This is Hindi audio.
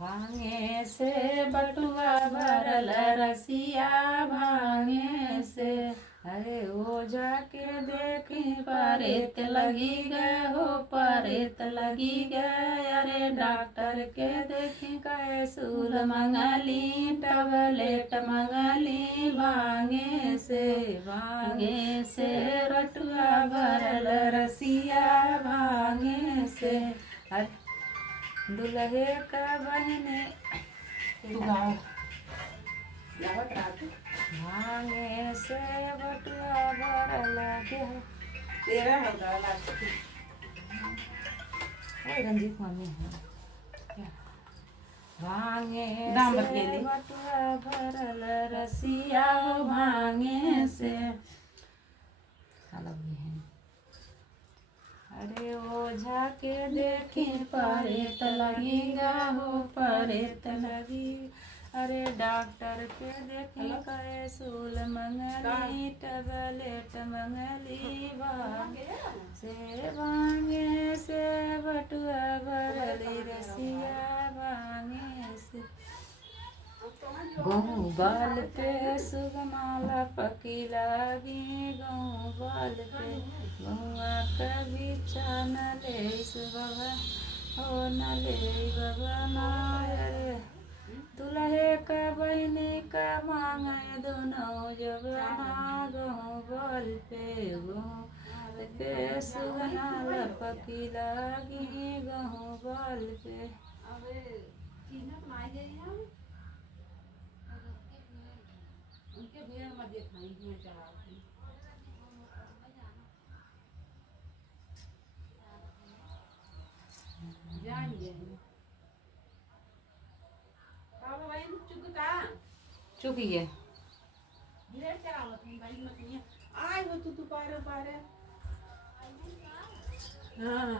भांगे से बटुआ भरल रसिया भांगे से। अरे ओ जाके देखी परेत लगी गए हो परेत लगी गए। अरे डॉक्टर के देखी कैसूल मंगली टबलेट मंगली भांगे से रटुआ भरल रसिया भांगे से। अरे दुल्हे का बहने भांगे से बटुआ भरल तेरा रंजीत मम्मी है भांगे से बटुआ भरल रसिया भांगे से। अरे ओझा के देखी परेत लगी हो परेत लगी। अरे डॉक्टर के देखी कैसूल मंगली टबलेट मंगली भांगे से बटुआ भरली रसिया भांगे से। गहूँ बाल पे सुगमाला पकी लगी गहूँ बाल पे गहुआ कभी न ले बाबा हो न ले बाबा नारे। दुल्हे का बहनी का मांगे दोनों जवाना गहूँ बाल पे सुगमाला पकी लगी गहूँ बाल पे। उनके भेड़ में देखाई भेड़ चढ़ाती जाएंगे बाबा भाई चुकता चुकी है भेड़ चढ़ावत है भाई मत आए हो तू पारे पारे। हाँ